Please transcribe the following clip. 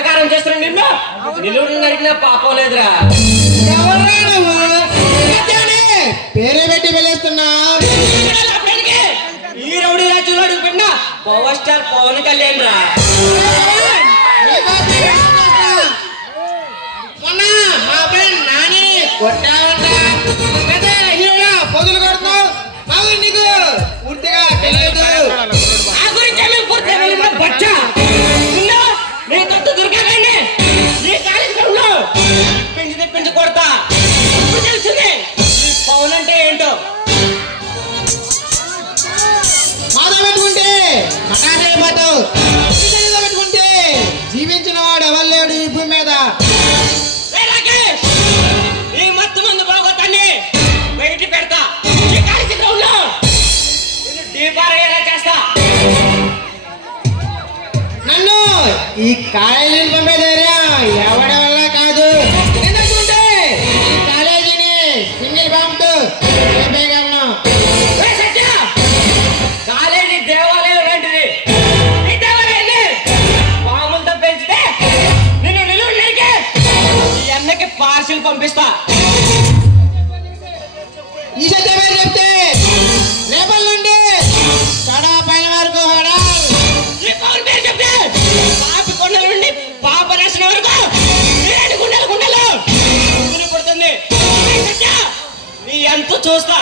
ప్రకారం చేస్తున్న నిన్ను నిలువురు నరికినా పాపం లేదురా. పేరే పెట్టి పిలుస్తున్నా. ఈ రౌడీ రాజ్యంలో అడుగు పెట్టిన పవర్ స్టార్ పవన్ కళ్యాణ్ రా. మొన్న మా ఫ్రెండ్ నాని కొట్టావంటా పొదులు కొడతావు. మాకు నీకు పూర్తిగా తెలియదు. ఆ గురించి మేము పూర్తిగా తెలియదు బచ్చా. నీ కొత్త దుర్గాన్ని నీ కాలేజ్ గ్రౌండ్లో తెప్పించి కొడతా. ఇప్పుడు తెలిసింది పవన్ అంటే ఏంటో. మాతో పెట్టుకుంటే మటాసైపోతావు. పెట్టుకుంటే జీవించిన వాడు ఎవరు లేడు ఈ భూమి మీద. ఈ మత్తు ముందు బాగోతాన్ని బయట పెడతా. ఈ కాలేజ్ గ్రౌండ్లో నేను డీపార్ అయ్యేలా చేస్తా. నన్ను ఈ కాలేజీని పంపే ధైర్యం ఎవడి వల్ల కాదు. ఎందుకంటే ఈ కాలేజీని సింగిల్ బాంబుతో చెప్పగలను. కాలేజీ దేవాలయం లాంటిది. ఈ దేవాలయాన్ని పాములతో పెంచితే నిన్ను నిలువు నరికి ఈ అన్నకి పార్సిల్ పంపిస్తా. ఈ సత్య పేరు చెప్తే రేపటి నుండి కడా పైన వరకు హడాల్. ఈ పవన్ పేరు చెప్తే పాపి కొండల నుండి పాప రాసిన వరకు గుండెలు గుండెలు పుడుతుంది. నీ అంతు చూస్తా.